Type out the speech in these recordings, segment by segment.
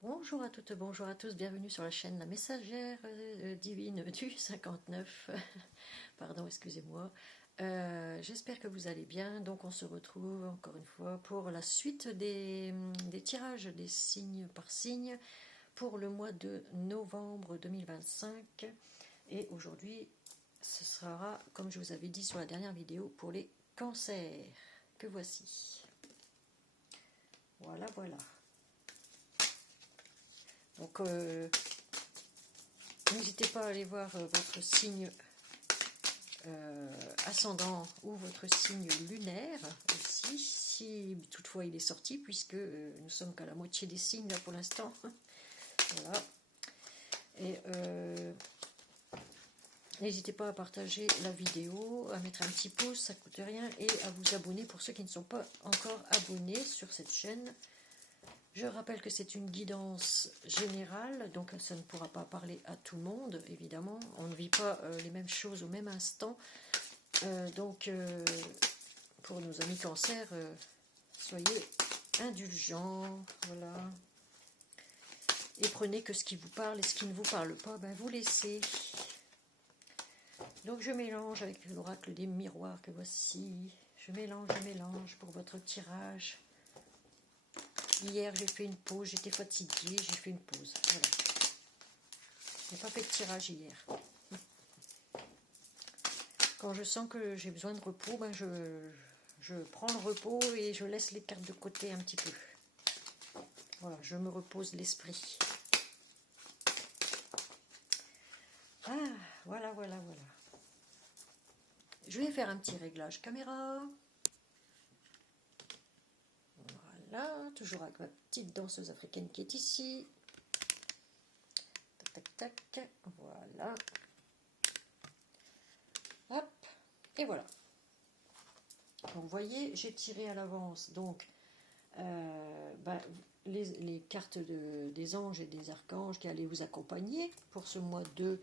Bonjour à toutes, bonjour à tous, bienvenue sur la chaîne La Messagère Divine du 59. Pardon, excusez-moi. J'espère que vous allez bien. Donc on se retrouve encore une fois pour la suite des tirages des signes par signe pour le mois de novembre 2025. Et aujourd'hui, ce sera, comme je vous avais dit sur la dernière vidéo, pour les cancers que voici. Voilà, voilà. Donc, n'hésitez pas à aller voir votre signe ascendant ou votre signe lunaire aussi, si toutefois il est sorti, puisque nous sommes qu'à la moitié des signes là pour l'instant. Voilà. Et n'hésitez pas à partager la vidéo, à mettre un petit pouce, ça ne coûte rien, et à vous abonner pour ceux qui ne sont pas encore abonnés sur cette chaîne. Je rappelle que c'est une guidance générale, donc ça ne pourra pas parler à tout le monde, évidemment. On ne vit pas les mêmes choses au même instant. Donc, pour nos amis cancer, soyez indulgents, voilà. Et prenez que ce qui vous parle et ce qui ne vous parle pas, ben vous laissez. Donc je mélange avec l'oracle des miroirs que voici. Je mélange pour votre tirage. Hier, j'ai fait une pause, j'étais fatiguée, j'ai fait une pause. Voilà. Je n'ai pas fait de tirage hier. Quand je sens que j'ai besoin de repos, ben je prends le repos et je laisse les cartes de côté un petit peu. Voilà, je me repose l'esprit. Ah, voilà. Je vais faire un petit réglage caméra. Voilà, toujours avec ma petite danseuse africaine qui est ici. Tac, voilà. Hop, et voilà. Donc, vous voyez, j'ai tiré à l'avance donc les cartes des anges et des archanges qui allaient vous accompagner pour ce mois de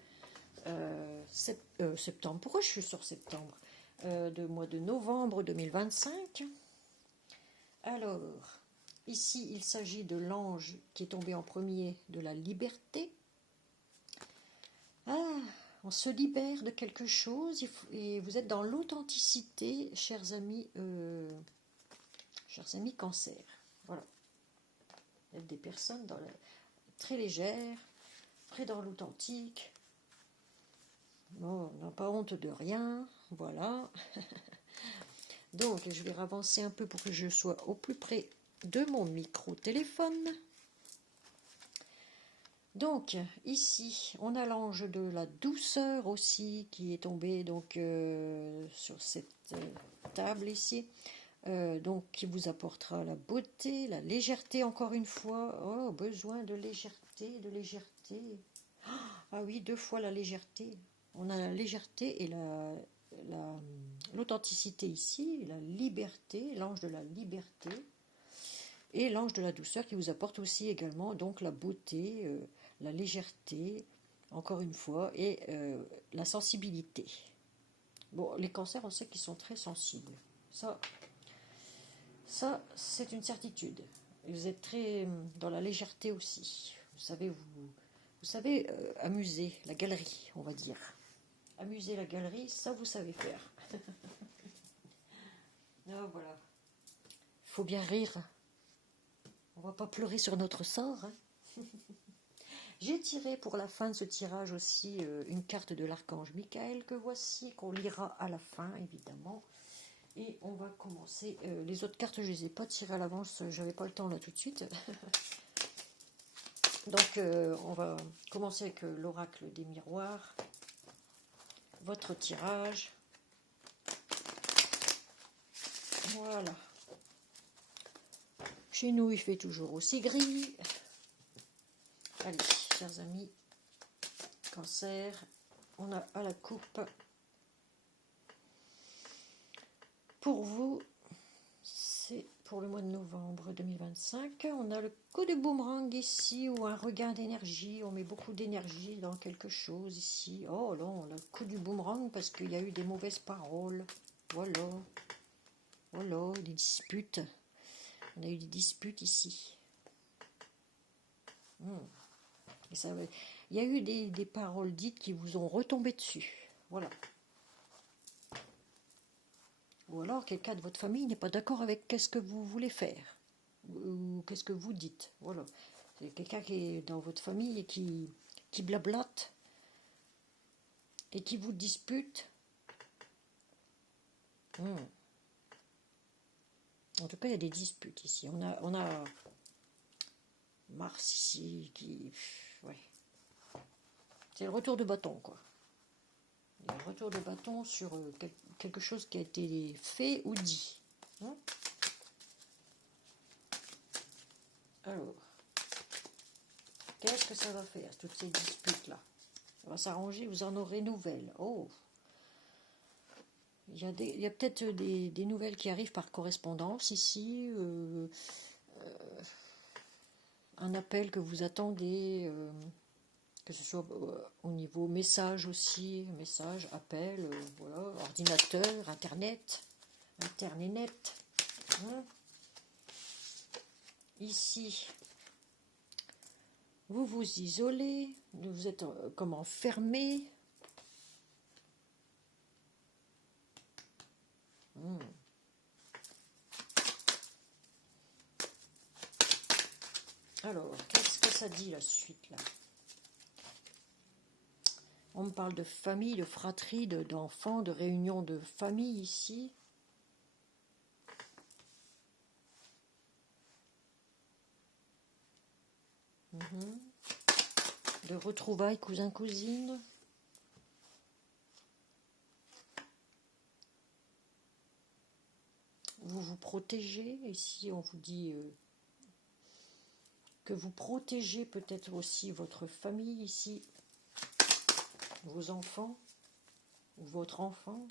septembre. Pourquoi je suis sur septembre? De mois de novembre 2025. Alors, ici, il s'agit de l'ange qui est tombé en premier de la liberté. Ah, on se libère de quelque chose et vous êtes dans l'authenticité, chers amis cancer. Voilà. Vous êtes des personnes très légères, très dans l'authentique. Bon, on n'a pas honte de rien. Voilà. Donc, je vais avancer un peu pour que je sois au plus près de mon micro-téléphone. Donc, ici, on a l'ange de la douceur aussi qui est tombé donc, sur cette table ici. Donc, qui vous apportera la beauté, la légèreté encore une fois. Oh, besoin de légèreté, de légèreté. Ah oui, deux fois la légèreté. On a la légèreté et l'authenticité ici, la liberté, l'ange de la liberté. Et l'ange de la douceur qui vous apporte aussi également donc la beauté, la légèreté, encore une fois, et la sensibilité. Bon, les cancers, on sait qu'ils sont très sensibles. Ça c'est une certitude. Vous êtes très dans la légèreté aussi. Vous savez amuser la galerie, on va dire. Amuser la galerie, ça vous savez faire. Ah, voilà. Il faut bien rire. On va pas pleurer sur notre sort. Hein. J'ai tiré pour la fin de ce tirage aussi une carte de l'archange Michael que voici, qu'on lira à la fin évidemment. Et on va commencer. Les autres cartes, je ne les ai pas tirées à l'avance, j'avais pas le temps là tout de suite. Donc on va commencer avec l'oracle des miroirs. Votre tirage. Voilà. Chez nous, il fait toujours aussi gris. Allez, chers amis, cancer, on a à la coupe. Pour vous, c'est pour le mois de novembre 2025. On a le coup de boomerang ici, ou un regain d'énergie. On met beaucoup d'énergie dans quelque chose ici. Oh là, on a le coup du boomerang parce qu'il y a eu des mauvaises paroles. Voilà. Voilà, des disputes. On a eu des disputes ici. Et ça, il y a eu des paroles dites qui vous ont retombé dessus. Voilà. Ou alors quelqu'un de votre famille n'est pas d'accord avec qu'est-ce que vous voulez faire. Ou qu'est-ce que vous dites. Voilà. C'est quelqu'un qui est dans votre famille et qui blablate et qui vous dispute. En tout cas, il y a des disputes ici. On a Mars ici qui... Ouais. C'est le retour de bâton, quoi. Il y a le retour de bâton sur quelque chose qui a été fait ou dit. Alors, qu'est-ce que ça va faire, toutes ces disputes-là? Ça va s'arranger, vous en aurez nouvelles. Oh! Il y a peut-être des nouvelles qui arrivent par correspondance ici. Un appel que vous attendez, que ce soit au niveau message aussi, message, appel, voilà, ordinateur, internet. Ici, vous vous isolez, vous êtes comme enfermé. Alors, qu'est-ce que ça dit la suite là? On me parle de famille, de fratrie, d'enfants, de réunion de famille ici. De retrouvailles cousin-cousine. Vous vous protégez. Ici, on vous dit que vous protégez peut-être aussi votre famille ici. Vos enfants. Ou votre enfant.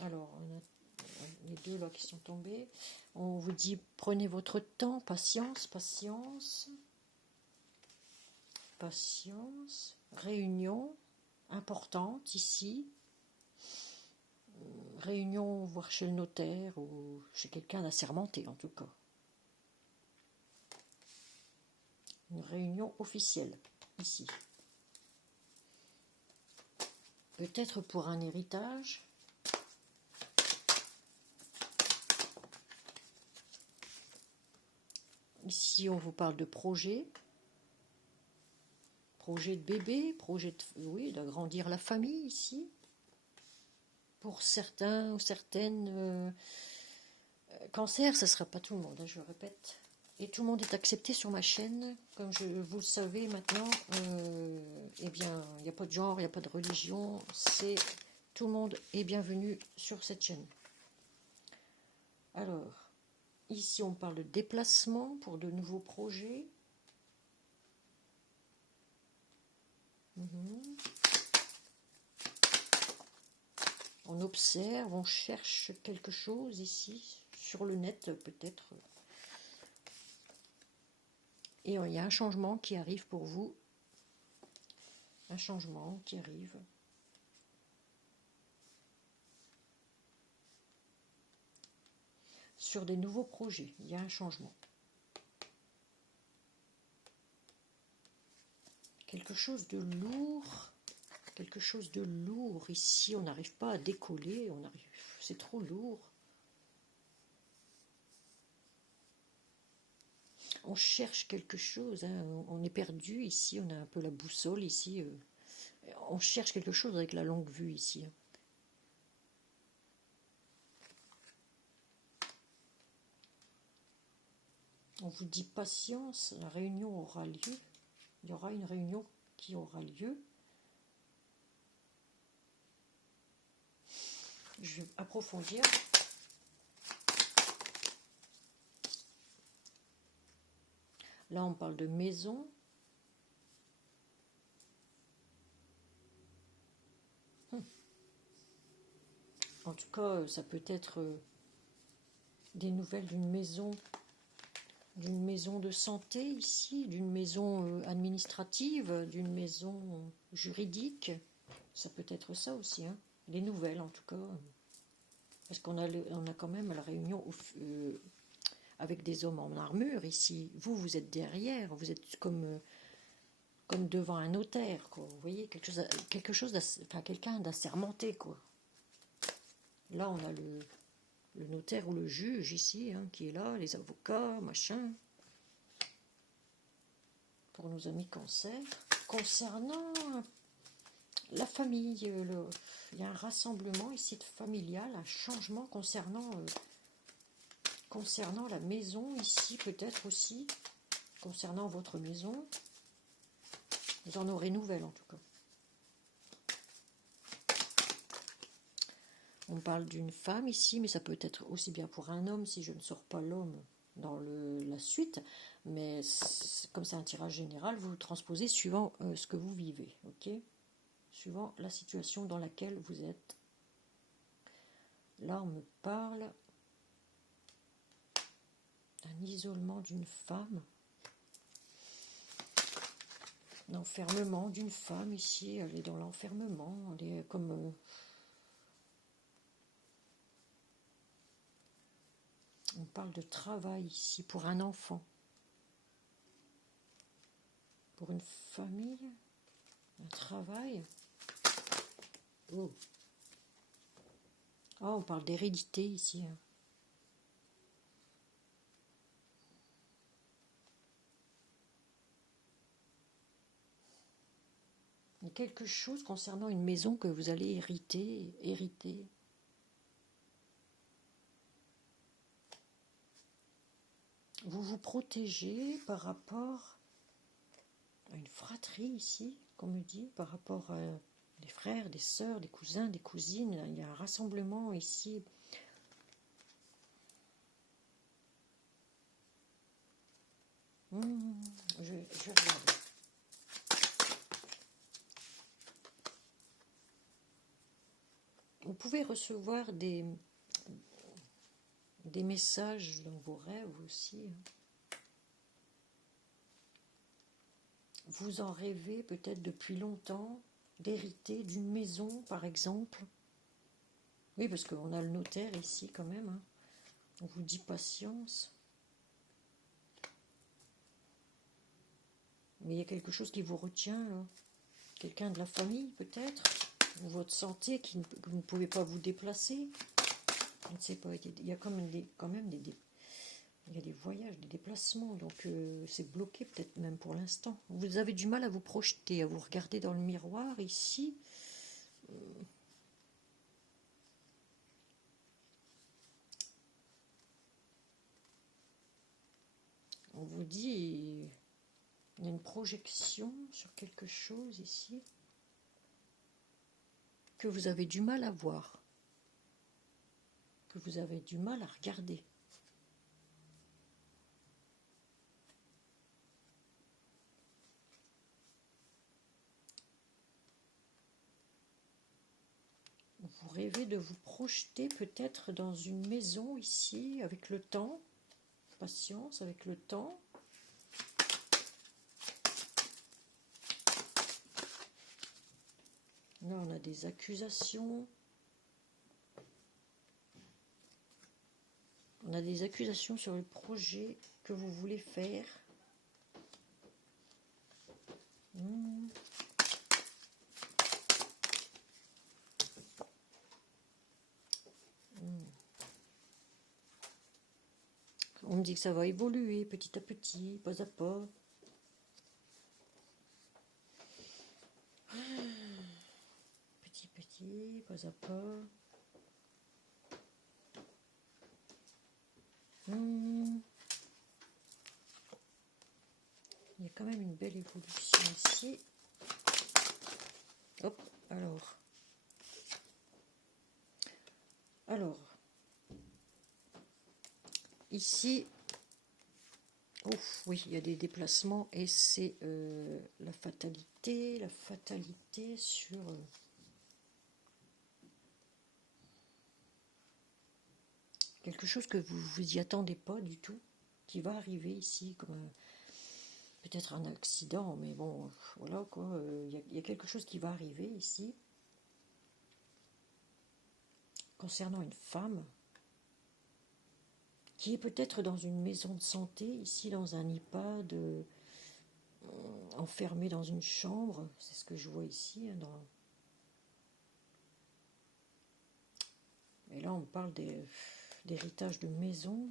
Alors, on a les deux là qui sont tombés. On vous dit prenez votre temps, patience, patience. Patience. Réunion importante ici. Réunion, voire chez le notaire ou chez quelqu'un d'assermenté en tout cas. Une réunion officielle ici. Peut-être pour un héritage. Ici, on vous parle de projet. Projet de bébé, projet de, oui, d'agrandir la famille ici. Pour certains ou certaines cancers, ce ne sera pas tout le monde, hein, je le répète. Et tout le monde est accepté sur ma chaîne. Comme vous le savez maintenant, eh bien, il n'y a pas de genre, il n'y a pas de religion. Tout le monde est bienvenu sur cette chaîne. Alors, ici on parle de déplacement pour de nouveaux projets. On observe, on cherche quelque chose ici, sur le net peut-être. Et il y a un changement qui arrive pour vous. Un changement qui arrive. Sur des nouveaux projets, il y a un changement. Quelque chose de lourd. Quelque chose de lourd ici, on n'arrive pas à décoller, c'est trop lourd. On cherche quelque chose, hein, on est perdu ici, on a un peu la boussole ici. On cherche quelque chose avec la longue vue ici. On vous dit patience, la réunion aura lieu. Il y aura une réunion qui aura lieu. Je vais approfondir. Là, on parle de maison. En tout cas, ça peut être des nouvelles d'une maison de santé ici, d'une maison administrative, d'une maison juridique. Ça peut être ça aussi, hein. Les nouvelles en tout cas. Parce qu'on a, on a quand même la réunion avec des hommes en armure ici. Vous, vous êtes derrière, vous êtes comme devant un notaire, quoi. Vous voyez, enfin, quelqu'un d'assermenté, quoi. Là, on a le notaire ou le juge ici, hein, qui est là, les avocats, machin. Pour nos amis cancer. Concernant la famille, il y a un rassemblement ici de familial, un changement concernant la maison ici, peut-être aussi, concernant votre maison. Vous en aurez nouvelle en tout cas. On parle d'une femme ici, mais ça peut être aussi bien pour un homme si je ne sors pas l'homme dans la suite. Mais comme c'est un tirage général, vous transposez suivant ce que vous vivez, ok? Suivant la situation dans laquelle vous êtes. Là, on me parle d'un isolement d'une femme. L'enfermement d'une femme ici, elle est dans l'enfermement, elle est comme... on parle de travail ici pour un enfant, pour une famille, un travail. Oh, on parle d'hérédité ici. Il y a quelque chose concernant une maison que vous allez hériter. Vous vous protégez par rapport à une fratrie ici, qu'on me dit, par rapport à des frères, des sœurs, des cousins, des cousines. Il y a un rassemblement ici. Je regarde. Vous pouvez recevoir des messages dans vos rêves aussi. Vous en rêvez peut-être depuis longtemps, d'hériter d'une maison par exemple. Oui, parce qu'on a le notaire ici quand même. Hein. On vous dit patience. Mais il y a quelque chose qui vous retient, là. Quelqu'un de la famille peut-être, ou votre santé que vous ne pouvez pas vous déplacer. Je ne sais pas, il y a quand même des il y a des voyages, des déplacements, donc c'est bloqué peut-être même pour l'instant. Vous avez du mal à vous projeter, à vous regarder dans le miroir ici. On vous dit, il y a une projection sur quelque chose ici que vous avez du mal à voir, que vous avez du mal à regarder. Vous rêvez de vous projeter peut-être dans une maison ici, avec le temps, patience, avec le temps. Là, on a des accusations. On a des accusations sur le projet que vous voulez faire. On me dit que ça va évoluer petit à petit, pas à pas. Petit, pas à pas. Il y a quand même une belle évolution ici. Hop, alors, ici, oui, il y a des déplacements et c'est la fatalité sur quelque chose que vous vous y attendez pas du tout, qui va arriver ici, comme peut-être un accident, mais bon, voilà quoi, il y a quelque chose qui va arriver ici, concernant une femme qui est peut-être dans une maison de santé, ici dans un EHPAD, enfermé dans une chambre, c'est ce que je vois ici. Et là, on me parle d'héritage de maison.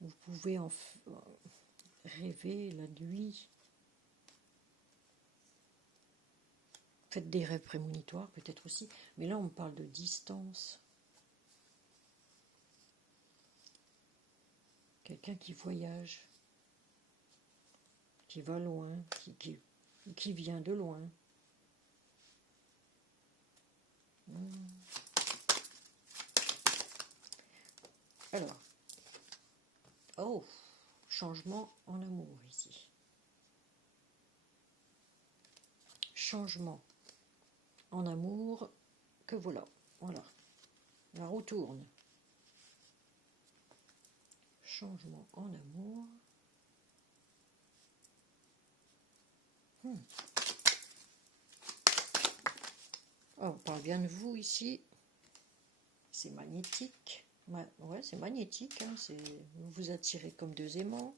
Vous pouvez rêver la nuit. Faites des rêves prémonitoires peut-être aussi. Mais là, on me parle de distance. Quelqu'un qui voyage. Qui va loin. Qui vient de loin. Alors. Oh, changement en amour ici. Changement en amour, que voilà. Voilà. La roue tourne. Changement en amour. Oh, on parle bien de vous ici. C'est magnétique. Ouais, c'est magnétique. Hein, vous vous attirez comme deux aimants.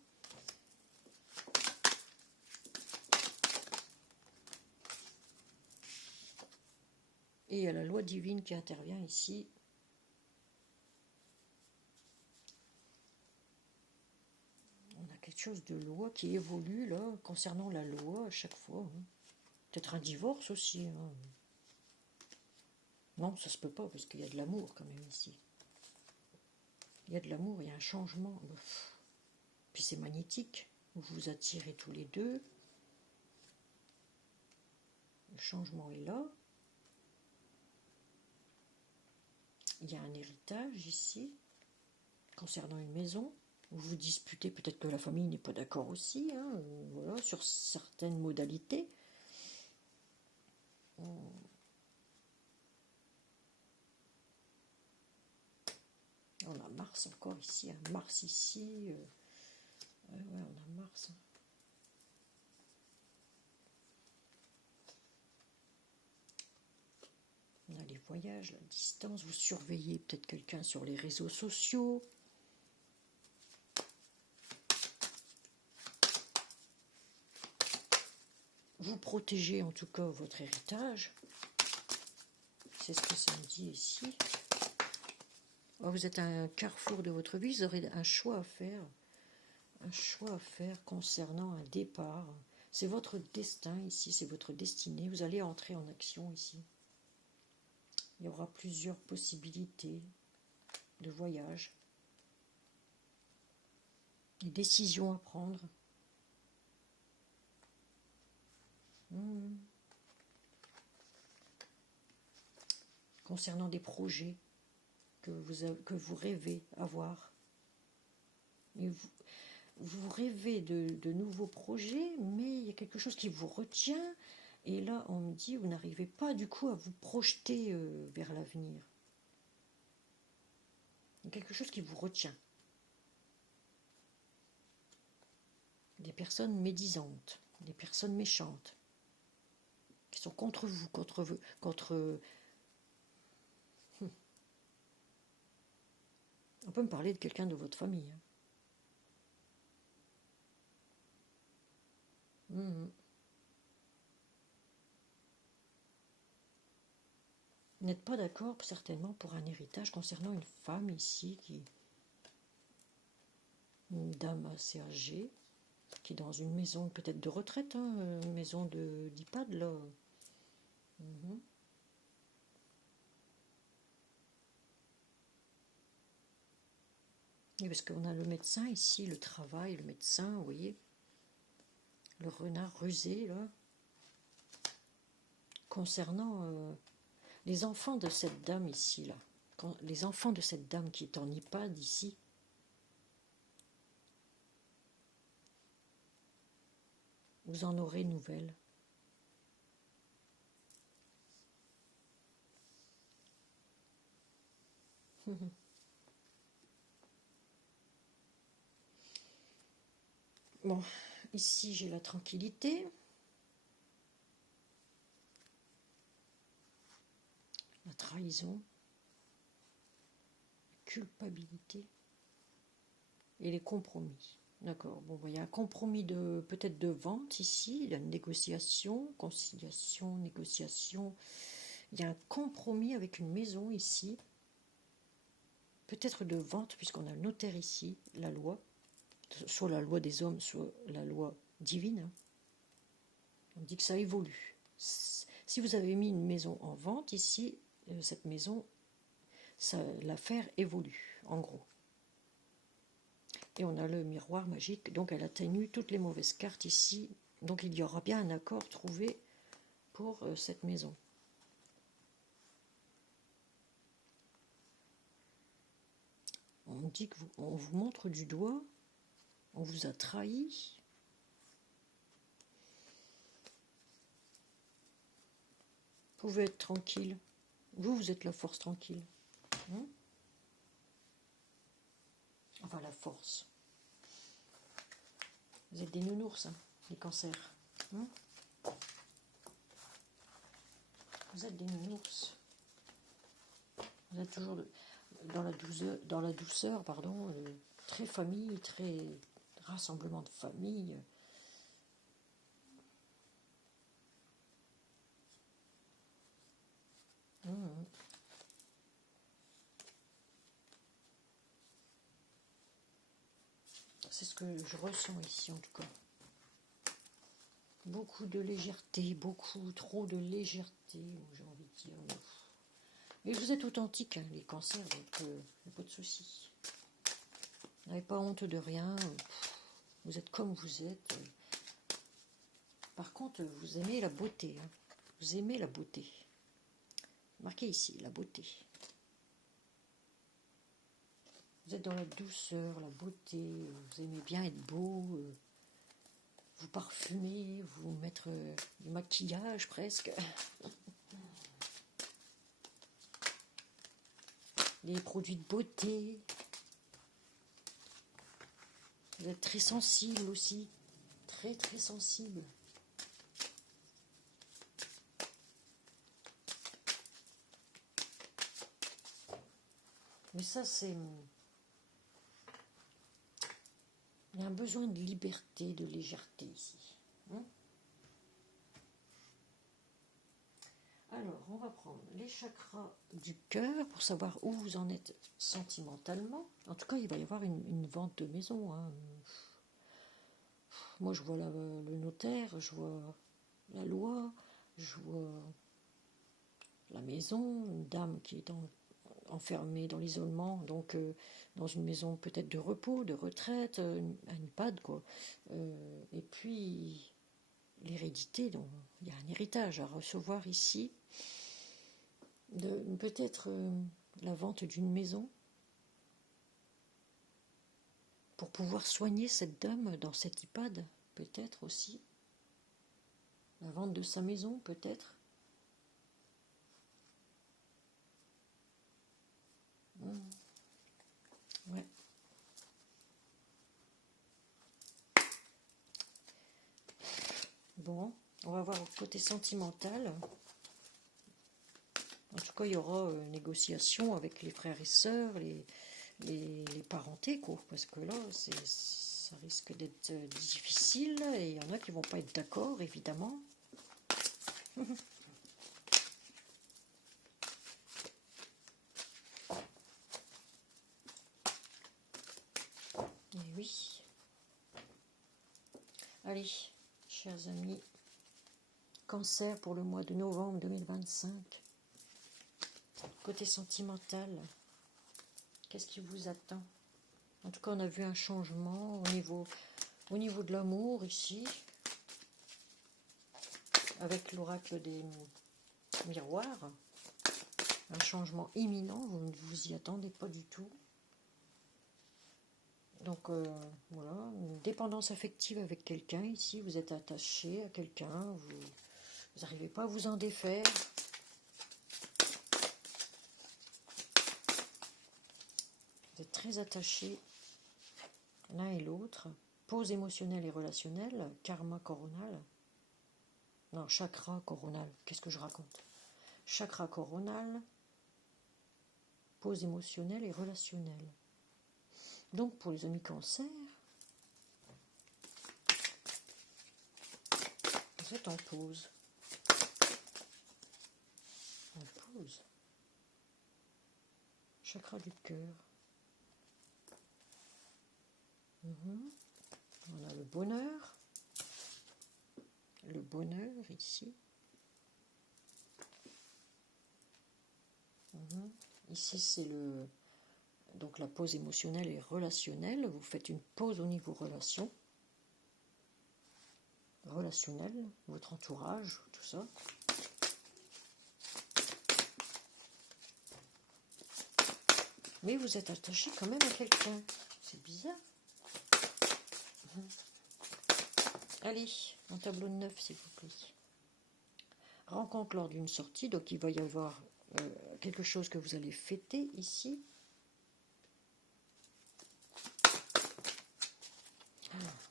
Et il y a la loi divine qui intervient ici. On a quelque chose de loi qui évolue là, concernant la loi à chaque fois. Hein. Peut-être un divorce aussi. Hein. Non, ça se peut pas parce qu'il y a de l'amour quand même ici. Il y a de l'amour, il y a un changement. Puis c'est magnétique. Vous vous attirez tous les deux. Le changement est là. Il y a un héritage ici, concernant une maison. Vous vous disputez, peut-être que la famille n'est pas d'accord aussi, hein, voilà, sur certaines modalités. On a Mars encore ici, hein, Mars ici. Ouais, on a Mars. Hein. On a les voyages, la distance. Vous surveillez peut-être quelqu'un sur les réseaux sociaux. Vous protégez en tout cas votre héritage. C'est ce que ça me dit ici. Oh, vous êtes à un carrefour de votre vie, vous aurez un choix à faire. Un choix à faire concernant un départ. C'est votre destin ici, c'est votre destinée. Vous allez entrer en action ici. Il y aura plusieurs possibilités de voyage. Des décisions à prendre. Concernant des projets que vous rêvez avoir. Et vous rêvez de nouveaux projets, mais il y a quelque chose qui vous retient. Et là, on me dit, vous n'arrivez pas du coup à vous projeter vers l'avenir. Il y a quelque chose qui vous retient. Des personnes médisantes, des personnes méchantes, qui sont contre vous, contre... On peut me parler de quelqu'un de votre famille. Hein. Vous n'êtes pas d'accord certainement pour un héritage concernant une femme ici, une dame assez âgée, qui est dans une maison peut-être de retraite, hein, une maison d'EHPAD là. Et parce qu'on a le médecin ici, le travail, le médecin, vous voyez, le renard rusé là, concernant les enfants de cette dame ici là, les enfants de cette dame qui est en EHPAD ici. Vous en aurez nouvelles. Bon, ici j'ai la tranquillité. la trahison, la culpabilité et les compromis. D'accord, bon, il y a un compromis de peut-être de vente ici, il y a une négociation, conciliation, négociation. Il y a un compromis avec une maison ici, peut-être de vente, puisqu'on a le notaire ici, la loi, soit la loi des hommes, soit la loi divine. Hein. On dit que ça évolue. Si vous avez mis une maison en vente ici, cette maison, l'affaire évolue, en gros. Et on a le miroir magique, donc elle atténue toutes les mauvaises cartes ici. Donc il y aura bien un accord trouvé pour cette maison. On dit qu'on vous montre du doigt, on vous a trahi. Vous pouvez être tranquille. Vous êtes la force tranquille. Hein? Enfin, la force. Vous êtes des nounours, hein, les cancers. Hein? Vous êtes des nounours. Vous êtes toujours dans la douceur, pardon, très famille, très rassemblement de famille. C'est ce que je ressens ici en tout cas. Beaucoup de légèreté, beaucoup trop de légèreté, j'ai envie de dire. Mais vous êtes authentiques, hein, les cancers, donc il n'y a pas de souci. Vous n'avez pas honte de rien, vous êtes comme vous êtes. Par contre, vous aimez la beauté. Hein. Vous aimez la beauté. Marquez ici, la beauté. Vous êtes dans la douceur, la beauté, vous aimez bien être beau, vous parfumez, vous mettre du maquillage presque. Les produits de beauté. Vous êtes très sensible aussi, très très sensible. Mais ça c'est... Il y a un besoin de liberté, de légèreté ici. Hein? Alors, on va prendre les chakras du cœur pour savoir où vous en êtes sentimentalement. En tout cas, il va y avoir une vente de maison. Hein. Moi, je vois le notaire, je vois la loi, je vois la maison, une dame qui est enfermée dans l'isolement, donc dans une maison peut-être de repos, de retraite, une EHPAD, quoi. Et puis l'hérédité, donc il y a un héritage à recevoir ici, peut-être la vente d'une maison pour pouvoir soigner cette dame dans cette EHPAD, peut-être aussi. La vente de sa maison, peut-être. Ouais. Bon, on va voir le côté sentimental. En tout cas, il y aura négociation avec les frères et sœurs, les parentés, quoi, parce que là, ça risque d'être difficile, et il y en a qui vont pas être d'accord, évidemment. Et oui. Allez, chers amis, Cancer pour le mois de novembre 2025. Côté sentimental, qu'est-ce qui vous attend? En tout cas, on a vu un changement au niveau de l'amour ici, avec l'oracle des miroirs. Un changement imminent, vous ne vous y attendez pas du tout. Donc voilà, une dépendance affective avec quelqu'un ici, vous êtes attaché à quelqu'un, vous n'arrivez pas à vous en défaire. Vous êtes très attachés l'un et l'autre. Pause émotionnelle et relationnelle, karma coronal. Non, chakra coronal, qu'est-ce que je raconte? Chakra coronal, pause émotionnelle et relationnelle. Donc pour les amis Cancer, vous êtes en pause. En pause. Chakra du cœur. On a le bonheur. Le bonheur ici. Ici c'est donc la pause émotionnelle et relationnelle. Vous faites une pause au niveau relationnel, votre entourage, tout ça. Mais vous êtes attaché quand même à quelqu'un. C'est bizarre. Allez, un tableau de 9, s'il vous plaît. Rencontre lors d'une sortie, donc il va y avoir quelque chose que vous allez fêter ici.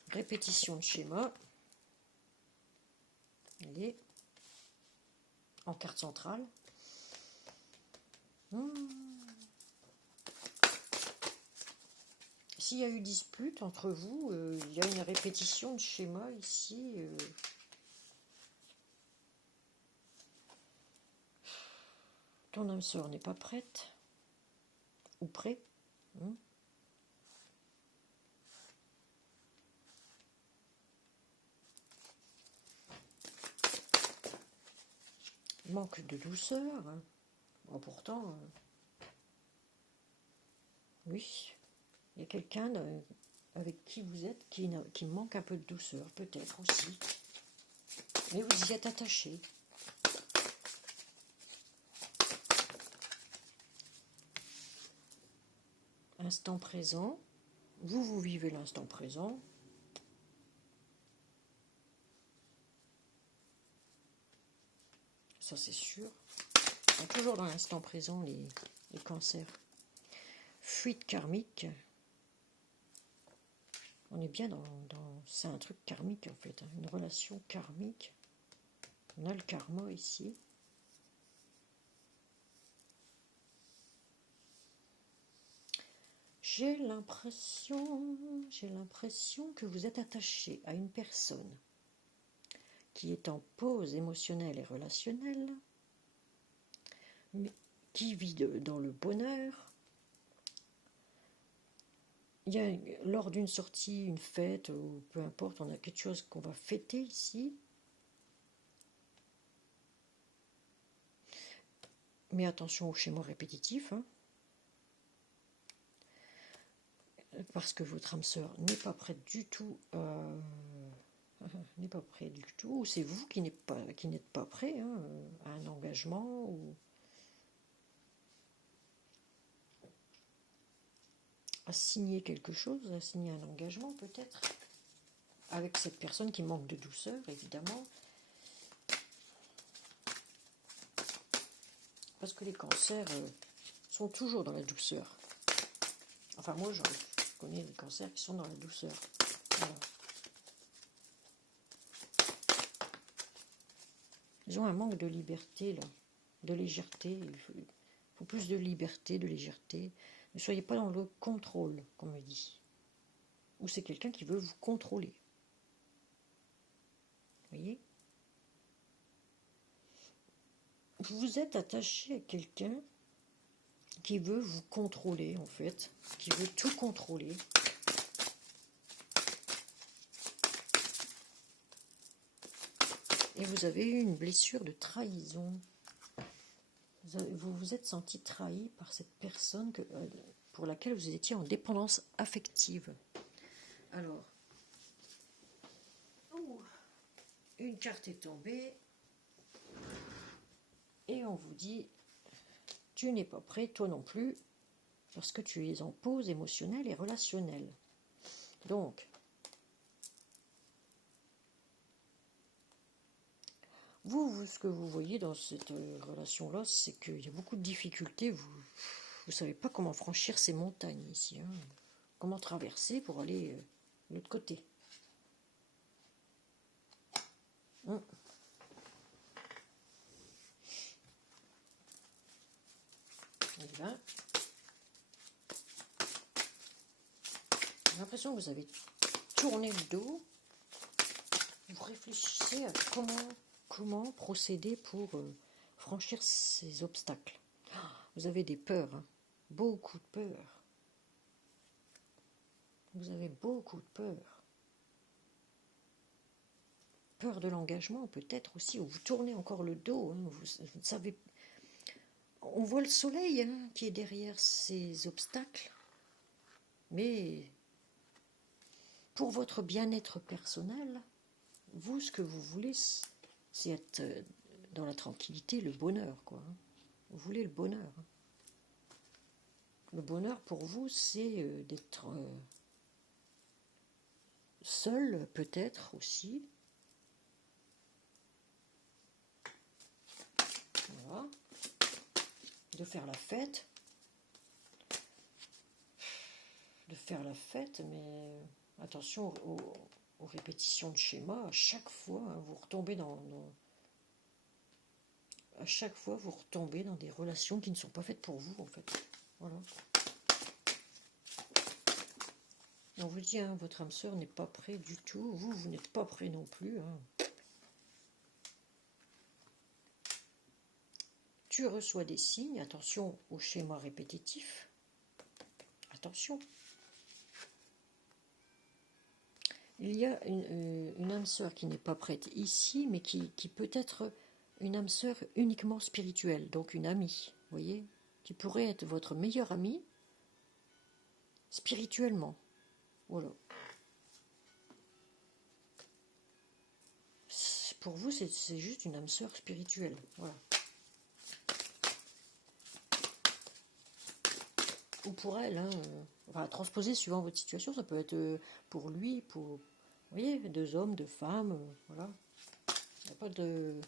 Répétition de schéma. Allez. En carte centrale. S'il y a eu dispute entre vous, il y a une répétition de schéma ici. Ton âme sœur n'est pas prête. Ou prêt. Manque de douceur. Bon, pourtant, oui, il y a quelqu'un avec qui vous êtes qui manque un peu de douceur, peut-être aussi. Mais vous y êtes attaché. Instant présent. Vous vivez l'instant présent. Ça, c'est sûr. Ils sont toujours dans l'instant présent, les cancers. Fuite karmique. On est bien c'est un truc karmique, en fait. Une relation karmique. On a le karma ici. J'ai l'impression que vous êtes attaché à une personne qui est en pause émotionnelle et relationnelle, mais qui vit dans le bonheur. Il y a, lors d'une sortie, une fête, ou peu importe, on a quelque chose qu'on va fêter ici. Mais attention au schéma répétitif, parce que votre âme sœur n'est pas prête du tout n'est pas prêt du tout, ou c'est vous qui n'êtes pas prêt à un engagement, ou à signer quelque chose, à signer un engagement peut-être, avec cette personne qui manque de douceur, évidemment. Parce que les cancers sont toujours dans la douceur. Enfin, moi, je connais des cancers qui sont dans la douceur. Voilà. Ils ont un manque de liberté, là, de légèreté. Il faut plus de liberté, de légèreté. Ne soyez pas dans le contrôle, comme on me dit. Ou c'est quelqu'un qui veut vous contrôler. Vous voyez? Vous êtes attaché à quelqu'un qui veut vous contrôler, en fait. Qui veut tout contrôler. Et vous avez eu une blessure de trahison. Vous vous êtes senti trahi par cette personne pour laquelle vous étiez en dépendance affective. Alors, une carte est tombée et on vous dit, tu n'es pas prêt, toi non plus, parce que tu es en pause émotionnelle et relationnelle. Donc, ce que vous voyez dans cette relation-là, c'est qu'il y a beaucoup de difficultés. Vous ne savez pas comment franchir ces montagnes ici. Comment traverser pour aller de l'autre côté. Et bien, J'ai l'impression que vous avez tourné le dos. Vous réfléchissez à comment procéder pour franchir ces obstacles. Vous avez des peurs, hein, beaucoup de peurs. Vous avez beaucoup de peurs. Peur de l'engagement peut-être aussi, ou vous tournez encore le dos, hein, vous savez. On voit le soleil hein, qui est derrière ces obstacles, mais pour votre bien-être personnel, vous, ce que vous voulez, c'est être dans la tranquillité, le bonheur, quoi. Hein. Vous voulez le bonheur. Hein. Le bonheur pour vous, c'est d'être seul, peut-être aussi. Voilà. De faire la fête. Mais attention aux répétitions de schémas. À chaque fois, hein, vous retombez à chaque fois, vous retombez dans des relations qui ne sont pas faites pour vous, en fait. Voilà. On vous dit, hein, votre âme sœur n'est pas prêt du tout. Vous n'êtes pas prêt non plus. Hein. Tu reçois des signes. Attention aux schémas répétitifs. Attention. Il y a une âme sœur qui n'est pas prête ici, mais qui peut être une âme sœur uniquement spirituelle, donc une amie, vous voyez, qui pourrait être votre meilleure amie spirituellement. Voilà. Pour vous, c'est juste une âme sœur spirituelle. Voilà. Ou pour elle, hein, enfin, transposer suivant votre situation, ça peut être pour lui, pour, vous voyez, 2 hommes, 2 femmes, voilà. Il n'y a pas de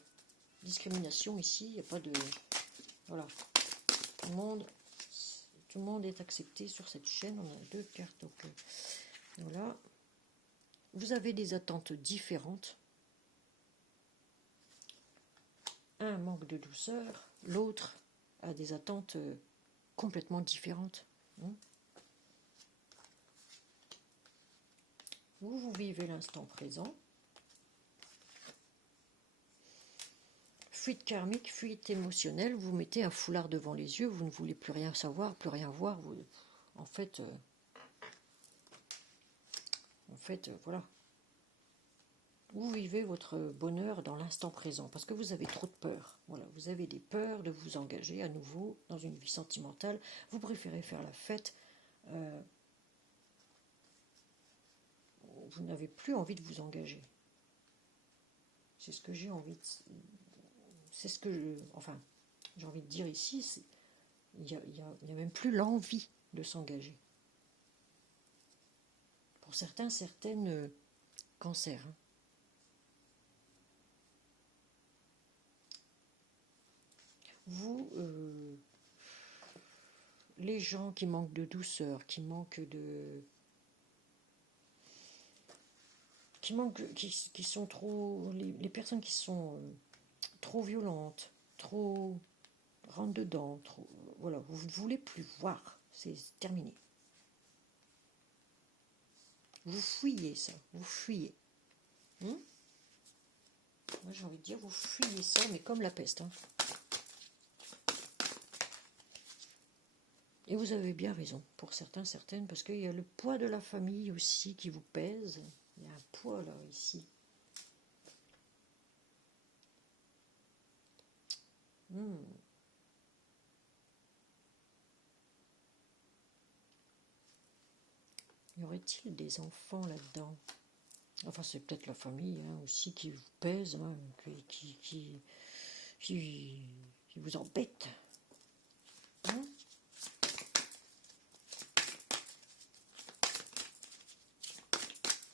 discrimination ici, il n'y a pas de... Voilà. Tout le monde est accepté sur cette chaîne, on a 2 cartes, donc voilà. Vous avez des attentes différentes. Un manque de douceur, l'autre a des attentes complètement différentes. Vous vivez l'instant présent. Fuite karmique, fuite émotionnelle, vous mettez un foulard devant les yeux, vous ne voulez plus rien savoir, plus rien voir. En fait, voilà. Vous vivez votre bonheur dans l'instant présent, parce que vous avez trop de peur. Voilà, vous avez des peurs de vous engager à nouveau dans une vie sentimentale. Vous préférez faire la fête. Vous n'avez plus envie de vous engager. C'est ce que j'ai envie de... C'est ce que enfin, j'ai envie de dire ici, il n'y a même plus l'envie de s'engager. Pour certains, certaines cancers. Hein. Vous, les gens qui manquent de douceur, qui sont trop, les personnes qui sont trop violentes, trop rentre dedans, trop, voilà, vous ne voulez plus voir, c'est terminé. Vous fuyez ça, vous fuyez. Moi j'ai envie de dire, vous fuyez ça, mais comme la peste. Hein. Et vous avez bien raison, pour certains, certaines, parce qu'il y a le poids de la famille aussi qui vous pèse. Il y a un poids là, ici. Y aurait-il des enfants là-dedans? Enfin, c'est peut-être la famille hein, aussi qui vous pèse, hein, qui vous embête. Hein?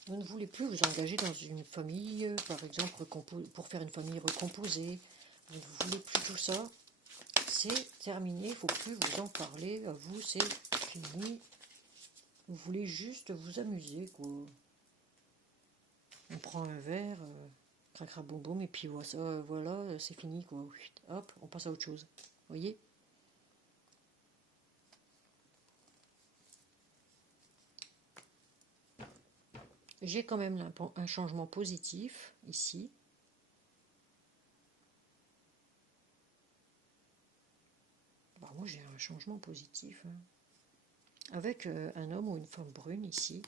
Vous ne voulez plus vous engager dans une famille, par exemple, pour faire une famille recomposée. Vous ne voulez plus tout ça. C'est terminé, il ne faut plus vous en parler. À vous, c'est fini. Vous voulez juste vous amuser, quoi. On prend un verre, cracra boum boum, et puis voilà, c'est fini, quoi. Hop, on passe à autre chose. Vous voyez? J'ai quand même un changement positif ici. Bah, moi j'ai un changement positif, hein. Avec un homme ou une femme brune ici.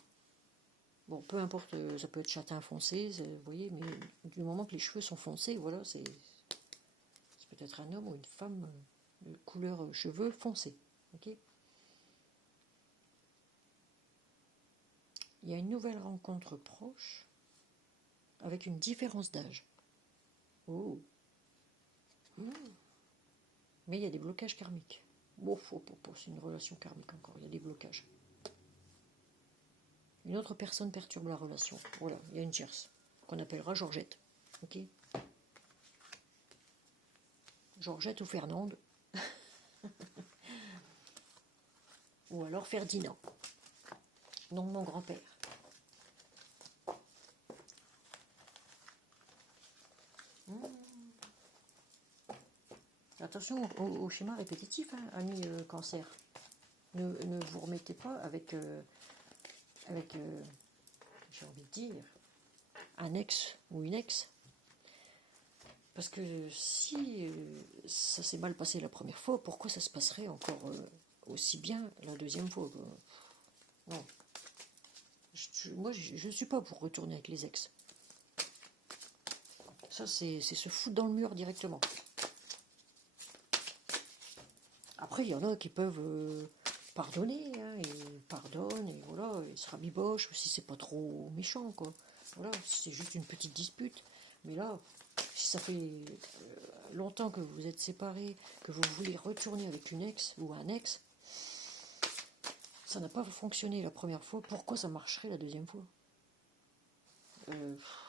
Bon, peu importe, ça peut être châtain foncé, vous voyez, mais du moment que les cheveux sont foncés, voilà, c'est peut-être un homme ou une femme de couleur cheveux foncés. Ok. Il y a une nouvelle rencontre proche avec une différence d'âge. Oh. Mais il y a des blocages karmiques. Bon, c'est une relation karmique encore, il y a des blocages. Une autre personne perturbe la relation. Voilà, il y a une tierce, qu'on appellera Georgette. Ok. Georgette ou Fernande. Ou alors Ferdinand. Nom de mon grand-père. Attention au schéma répétitif, hein, ami cancer. Ne vous remettez pas avec j'ai envie de dire, un ex ou une ex. Parce que si ça s'est mal passé la première fois, pourquoi ça se passerait encore aussi bien la deuxième fois, quoi. Non. Moi, je ne suis pas pour retourner avec les ex. Ça, c'est se foutre dans le mur directement. Après, il y en a qui peuvent pardonner, hein, ils pardonnent, et voilà, ils se rabibochent, si c'est pas trop méchant, quoi. Voilà, si c'est juste une petite dispute. Mais là, si ça fait longtemps que vous êtes séparés, que vous voulez retourner avec une ex ou un ex, ça n'a pas fonctionné la première fois, pourquoi ça marcherait la deuxième fois?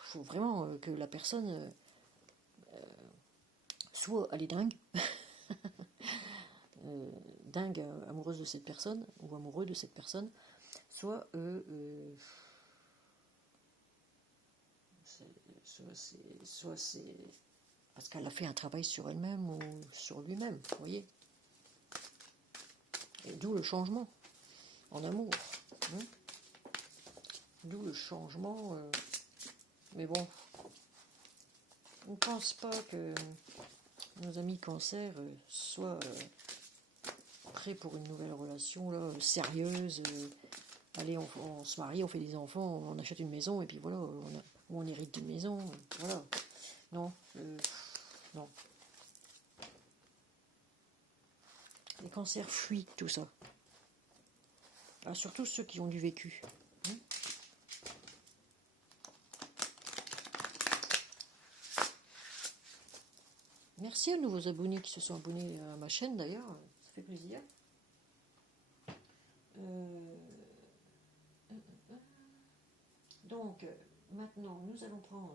Faut vraiment que la personne soit elle est dingue, dingue amoureuse de cette personne ou amoureux de cette personne, soit soit c'est parce qu'elle a fait un travail sur elle-même ou sur lui-même, vous voyez. Et d'où le changement en amour, hein. D'où le changement. Mais bon, on ne pense pas que nos amis cancer soient prêts pour une nouvelle relation là, sérieuse. Allez, on se marie, on fait des enfants, on achète une maison et puis voilà, on hérite d'une maison. Voilà. Non, non. Les cancers fuient tout ça. Ah, surtout ceux qui ont du vécu. Hein. Merci aux nouveaux abonnés qui se sont abonnés à ma chaîne d'ailleurs, ça fait plaisir. Donc, maintenant, nous allons prendre,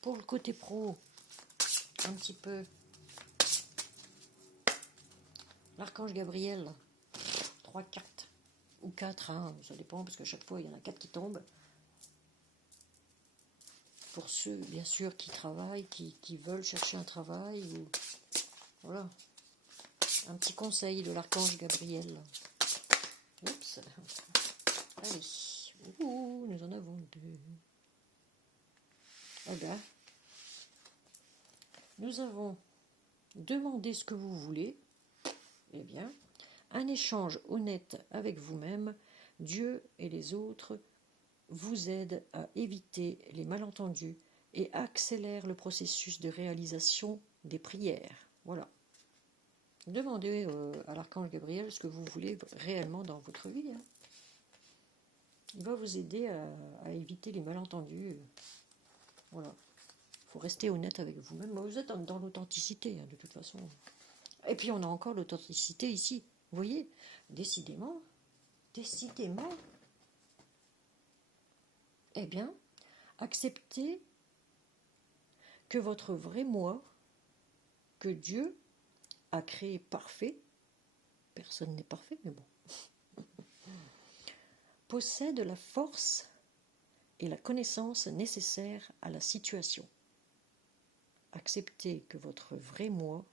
pour le côté pro, un petit peu l'archange Gabriel, 3 cartes, ou 4, hein, ça dépend, parce qu'à chaque fois, il y en a 4 qui tombent. Pour ceux, bien sûr, qui travaillent, qui veulent chercher un travail, ou voilà. Un petit conseil de l'archange Gabriel. Oups. Allez. Ouh, nous en avons 2. Eh bien, nous avons demandé ce que vous voulez. Eh bien, un échange honnête avec vous-même, Dieu et les autres vous aident à éviter les malentendus et accélère le processus de réalisation des prières. Voilà. Demandez à l'archange Gabriel ce que vous voulez réellement dans votre vie, hein. Il va vous aider à éviter les malentendus. Voilà. Il faut rester honnête avec vous-même. Vous êtes dans l'authenticité, hein, de toute façon. Et puis on a encore l'authenticité ici. Vous voyez, décidément, eh bien, acceptez que votre vrai moi, que Dieu a créé parfait, personne n'est parfait, mais bon, possède la force et la connaissance nécessaires à la situation. Acceptez que votre vrai moi,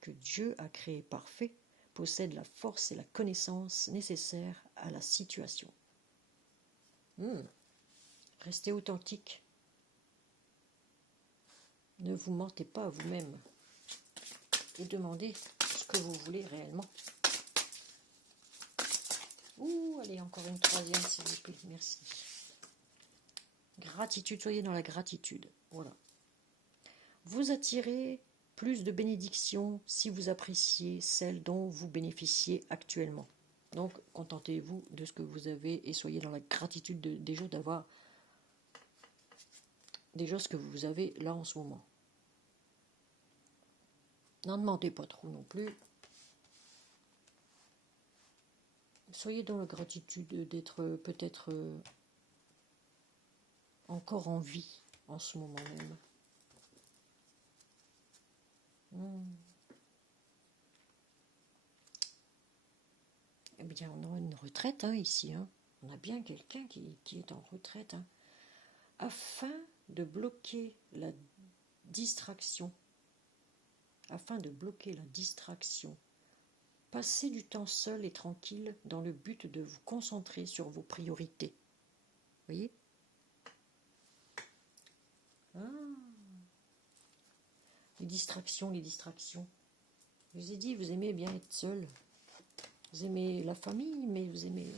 que Dieu a créé parfait, possède la force et la connaissance nécessaires à la situation. Restez authentique. Ne vous mentez pas à vous-même. Et demandez ce que vous voulez réellement. Ouh, allez, encore une troisième, s'il vous plaît. Merci. Gratitude, soyez dans la gratitude. Voilà. Vous attirez plus de bénédictions si vous appréciez celles dont vous bénéficiez actuellement. Donc, contentez-vous de ce que vous avez et soyez dans la gratitude des choses d'avoir des choses que vous avez là en ce moment. N'en demandez pas trop non plus. Soyez dans la gratitude d'être peut-être encore en vie en ce moment même. Eh bien, on a une retraite ici. On a bien quelqu'un qui est en retraite. Afin de bloquer la distraction. Passez du temps seul et tranquille dans le but de vous concentrer sur vos priorités. Voyez ? Les distractions. Je vous ai dit, vous aimez bien être seul. Vous aimez la famille, mais vous aimez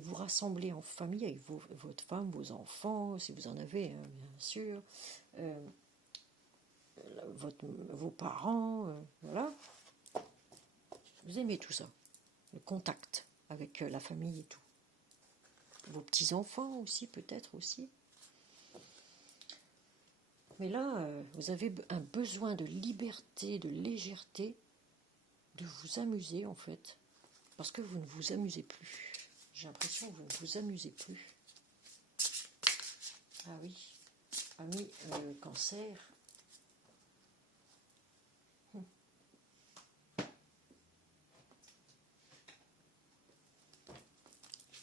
vous rassembler en famille avec votre femme, vos enfants, si vous en avez, bien sûr, vos parents, voilà. Vous aimez tout ça, le contact avec la famille et tout. Vos petits-enfants aussi, peut-être aussi. Mais là, vous avez un besoin de liberté, de légèreté, de vous amuser en fait, parce que vous ne vous amusez plus. J'ai l'impression que vous ne vous amusez plus. Ah oui, ami cancer.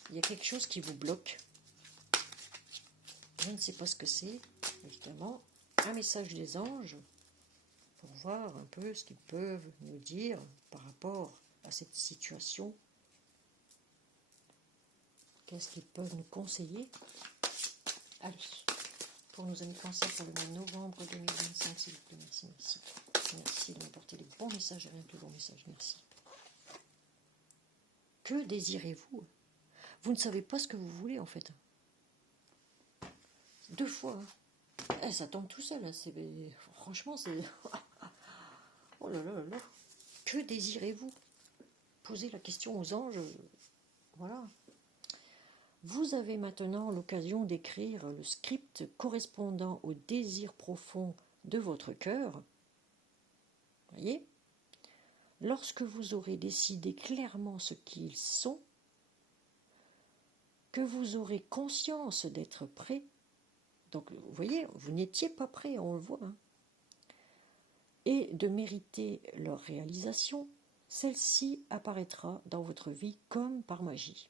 Il y a quelque chose qui vous bloque. Je ne sais pas ce que c'est, évidemment. Un message des anges pour voir un peu ce qu'ils peuvent nous dire par rapport à cette situation. Qu'est-ce qu'ils peuvent nous conseiller? Allez, pour nos amis cancer pour le mois de novembre 2025, s'il vous plaît, merci. Merci de m'apporter les bons messages, rien que les bons messages, merci. Que désirez-vous? Vous ne savez pas ce que vous voulez en fait. 2 fois. Ça tombe tout seul. Franchement, c'est... Oh là là là là. Que désirez-vous? Posez la question aux anges. Voilà. Vous avez maintenant l'occasion d'écrire le script correspondant au désir profond de votre cœur. Voyez? Lorsque vous aurez décidé clairement ce qu'ils sont, que vous aurez conscience d'être prêt. Donc, vous voyez, vous n'étiez pas prêt, on le voit. Et de mériter leur réalisation, celle-ci apparaîtra dans votre vie comme par magie.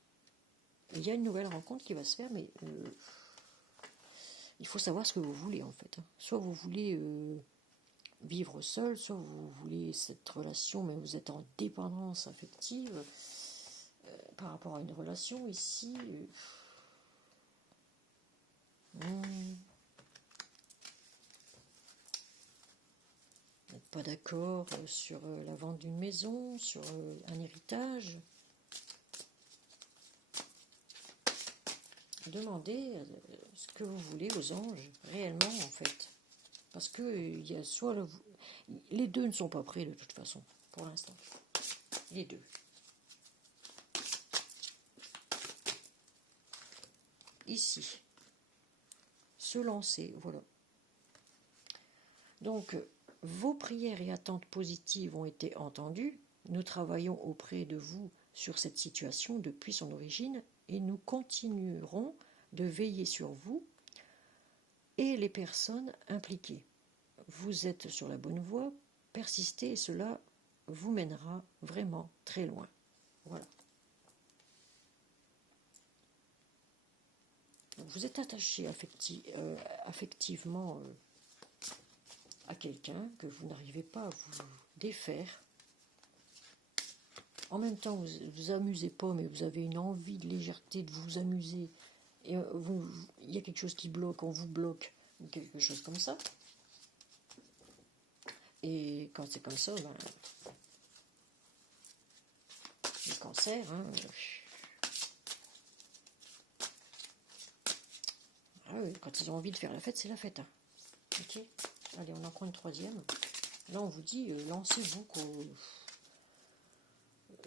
Il y a une nouvelle rencontre qui va se faire, mais il faut savoir ce que vous voulez en fait. Soit vous voulez vivre seul, soit vous voulez cette relation, mais vous êtes en dépendance affective par rapport à une relation ici. Vous n'êtes pas d'accord sur la vente d'une maison, sur un héritage. Demandez ce que vous voulez aux anges, réellement en fait. Parce que il y a soit les deux ne sont pas prêts de toute façon, pour l'instant. Les deux. Ici. Se lancer, voilà. Donc, vos prières et attentes positives ont été entendues. Nous travaillons auprès de vous sur cette situation depuis son origine et nous continuerons de veiller sur vous et les personnes impliquées. Vous êtes sur la bonne voie, persistez et cela vous mènera vraiment très loin. Voilà. Donc vous êtes attaché affectivement à quelqu'un que vous n'arrivez pas à vous défaire. en même temps, vous vous amusez pas, mais vous avez une envie de légèreté, de vous amuser, et il y a quelque chose qui bloque, on vous bloque, ou quelque chose comme ça. Et quand c'est comme ça, ben, le cancer, hein, ah oui, quand ils ont envie de faire la fête, c'est la fête. Hein. Ok. Allez, on en prend une troisième. Là, on vous dit, lancez-vous,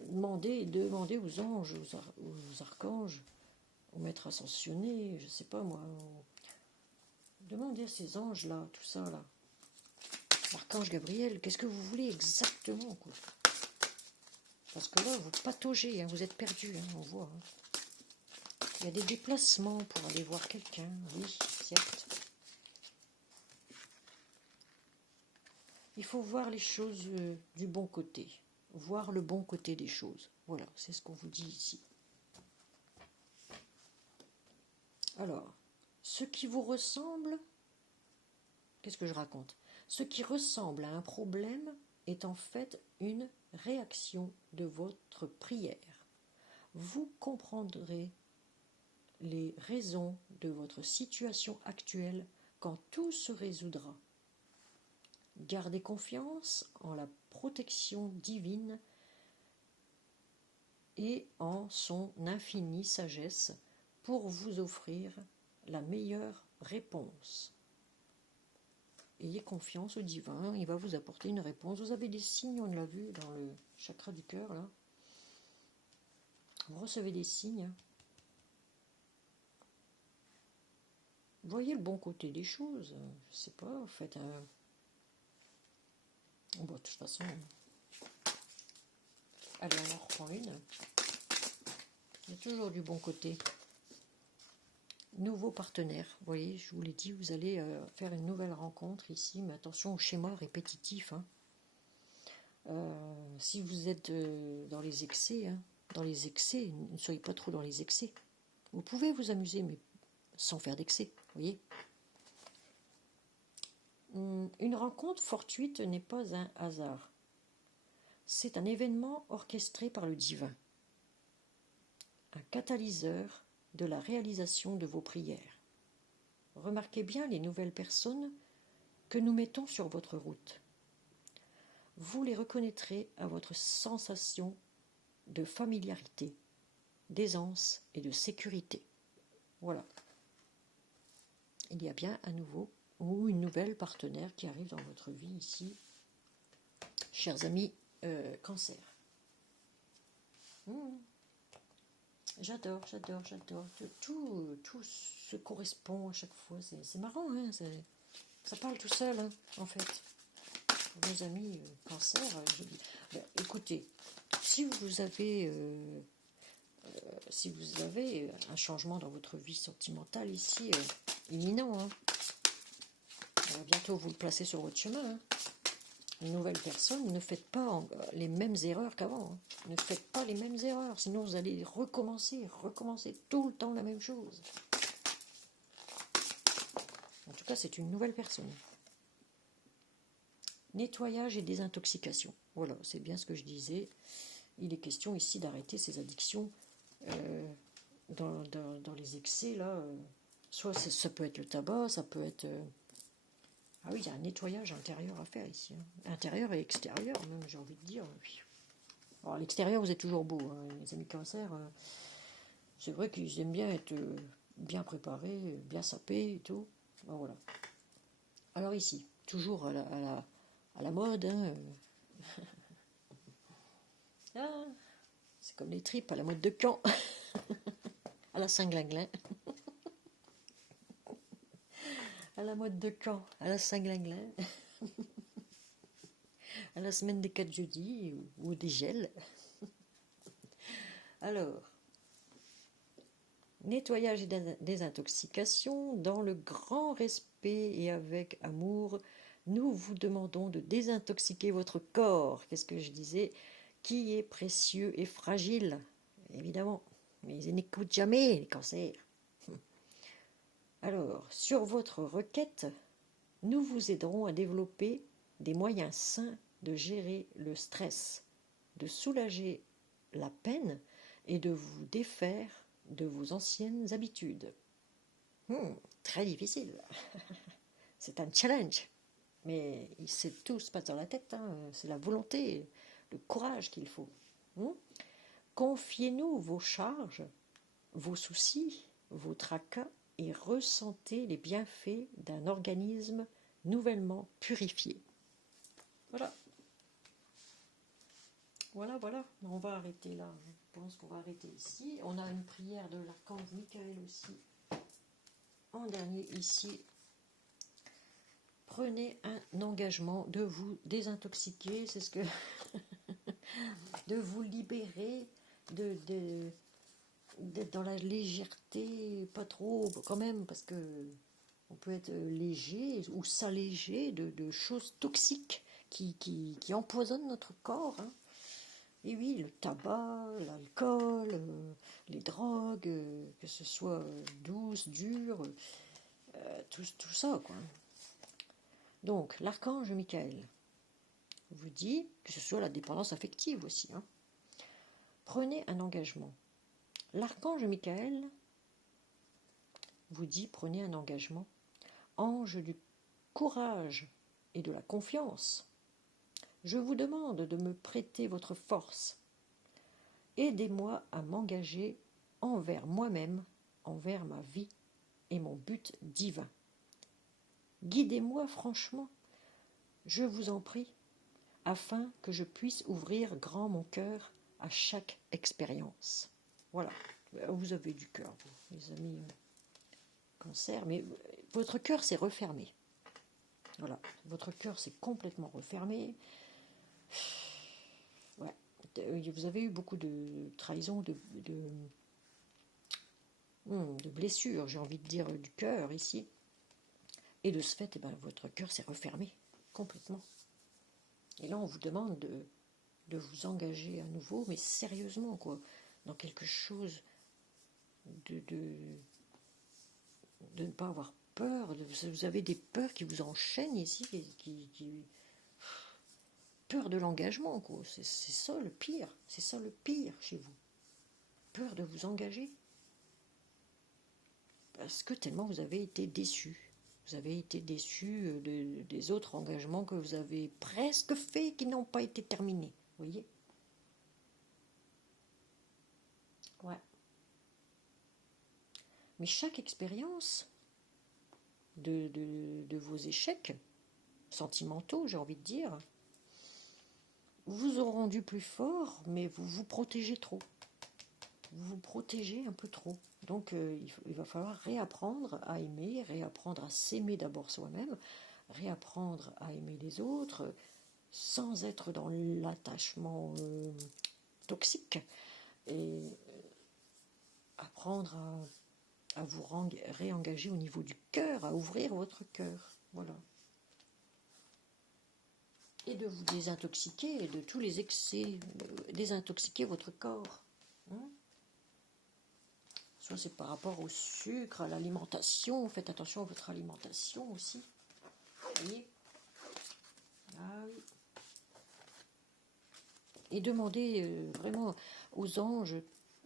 demandez aux anges, aux archanges, aux maîtres ascensionnés, je sais pas moi. Demandez à ces anges-là, tout ça là. L'archange Gabriel, qu'est-ce que vous voulez exactement, quoi? Parce que là, vous pataugez, hein, vous êtes perdu, hein, on voit. Hein. Il y a des déplacements pour aller voir quelqu'un, oui, certes. Il faut voir les choses du bon côté. Voir le bon côté des choses. Voilà, c'est ce qu'on vous dit ici. Alors, ce qui vous ressemble, qu'est-ce que je raconte? Ce qui ressemble à un problème est en fait une réaction de votre prière. Vous comprendrez les raisons de votre situation actuelle quand tout se résoudra. Gardez confiance en la protection divine et en son infinie sagesse pour vous offrir la meilleure réponse. Ayez confiance au divin, il va vous apporter une réponse. Vous avez des signes, on l'a vu dans le chakra du cœur, là. Vous recevez des signes. Voyez le bon côté des choses. Je sais pas, faites un... Bon, de toute façon... Allez, on en reprend une. Il y a toujours du bon côté. Nouveau partenaire. Vous voyez, je vous l'ai dit, vous allez faire une nouvelle rencontre ici, mais attention au schéma répétitif. Hein. Si vous êtes dans les excès, ne soyez pas trop dans les excès. Vous pouvez vous amuser, mais sans faire d'excès, vous voyez. Une rencontre fortuite n'est pas un hasard. C'est un événement orchestré par le divin. Un catalyseur de la réalisation de vos prières. Remarquez bien les nouvelles personnes que nous mettons sur votre route. Vous les reconnaîtrez à votre sensation de familiarité, d'aisance et de sécurité. Voilà. Il y a bien un nouveau ou une nouvelle partenaire qui arrive dans votre vie ici, chers amis cancer. J'adore. Tout se correspond à chaque fois. C'est marrant, hein, ça parle tout seul, hein, en fait. Pour nos amis cancer, je dis, écoutez, si vous avez un changement dans votre vie sentimentale ici, imminent, hein, on va bientôt vous le placer sur votre chemin, hein. Une nouvelle personne, ne faites pas les mêmes erreurs qu'avant. Hein. Ne faites pas les mêmes erreurs, sinon vous allez recommencer tout le temps la même chose. En tout cas, c'est une nouvelle personne. Nettoyage et désintoxication. Voilà, c'est bien ce que je disais. Il est question ici d'arrêter ces addictions dans les excès. Là, soit ça peut être le tabac, ça peut être... Ah oui, il y a un nettoyage intérieur à faire ici. Hein. Intérieur et extérieur, même, j'ai envie de dire. Alors, à l'extérieur, vous êtes toujours beau. Hein. Les amis cancer, c'est vrai qu'ils aiment bien être bien préparés, bien sapés et tout. Ben, voilà. Alors ici, toujours à la mode. Hein. Ah, c'est comme les tripes à la mode de Caen. À la Saint-Glinglin. À la mode de Caen, à la Saint-Glinglin, à la semaine des 4 jeudis ou des gels. Alors, nettoyage et désintoxication, dans le grand respect et avec amour, nous vous demandons de désintoxiquer votre corps. Qu'est-ce que je disais? Qui est précieux et fragile, évidemment. Mais ils n'écoutent jamais, les cancers. Alors, sur votre requête, nous vous aiderons à développer des moyens sains de gérer le stress, de soulager la peine et de vous défaire de vos anciennes habitudes. Très difficile. C'est un challenge. Mais c'est tout se passe dans la tête. C'est la volonté, le courage qu'il faut. Confiez-nous vos charges, vos soucis, vos tracas et ressentez les bienfaits d'un organisme nouvellement purifié. Voilà. Voilà. On va arrêter là. Je pense qu'on va arrêter ici. On a une prière de l'archange Michael aussi. En dernier ici. Prenez un engagement de vous désintoxiquer, c'est ce que... de vous libérer, d'être dans la légèreté, pas trop quand même, parce que on peut être léger ou s'alléger de choses toxiques qui empoisonnent notre corps. Et oui, le tabac, l'alcool, les drogues, que ce soit douce, dure, tout ça, quoi. Donc, l'archange Michael vous dit, que ce soit la dépendance affective aussi, prenez un engagement. L'archange Michael vous dit, prenez un engagement. Ange du courage et de la confiance, je vous demande de me prêter votre force. Aidez-moi à m'engager envers moi-même, envers ma vie et mon but divin. Guidez-moi franchement, je vous en prie, afin que je puisse ouvrir grand mon cœur à chaque expérience. Voilà, vous avez du cœur, vous, les amis Cancer, mais votre cœur s'est refermé. Voilà, votre cœur s'est complètement refermé. Ouais, vous avez eu beaucoup de trahisons, de blessures, j'ai envie de dire, du cœur ici. Et de ce fait, votre cœur s'est refermé complètement. Et là, on vous demande de vous engager à nouveau, mais sérieusement, quoi, dans quelque chose de ne pas avoir peur. Vous avez des peurs qui vous enchaînent ici, peur de l'engagement, quoi. C'est ça le pire. C'est ça le pire chez vous. Peur de vous engager. Parce que tellement vous avez été déçus. Vous avez été déçus des autres engagements que vous avez presque faits qui n'ont pas été terminés. Vous voyez ? Ouais. Mais chaque expérience de vos échecs sentimentaux, j'ai envie de dire, vous ont rendu plus fort, mais vous vous protégez trop. Vous vous protégez un peu trop. Donc il va falloir réapprendre à aimer, réapprendre à s'aimer d'abord soi-même, réapprendre à aimer les autres, sans être dans l'attachement toxique, et apprendre à vous réengager au niveau du cœur, à ouvrir votre cœur. Voilà. Et de vous désintoxiquer de tous les excès, désintoxiquer votre corps. Soit c'est par rapport au sucre, à l'alimentation, faites attention à votre alimentation aussi. Vous voyez ? Ah oui. Et demandez vraiment aux anges,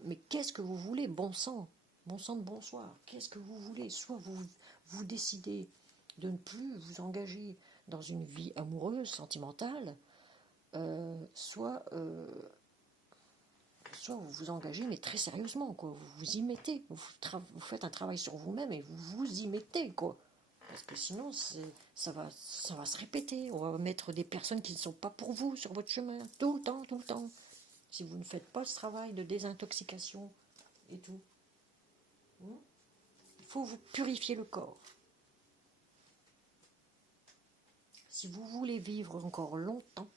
mais qu'est-ce que vous voulez, bon sang de bonsoir, qu'est-ce que vous voulez? Soit vous décidez de ne plus vous engager dans une vie amoureuse, sentimentale, soit vous vous engagez, mais très sérieusement, quoi. Vous vous y mettez, vous faites un travail sur vous-même et vous vous y mettez, quoi. Parce que sinon, ça va se répéter. On va mettre des personnes qui ne sont pas pour vous sur votre chemin, tout le temps. Si vous ne faites pas ce travail de désintoxication et tout. Il faut vous purifier le corps. Si vous voulez vivre encore longtemps,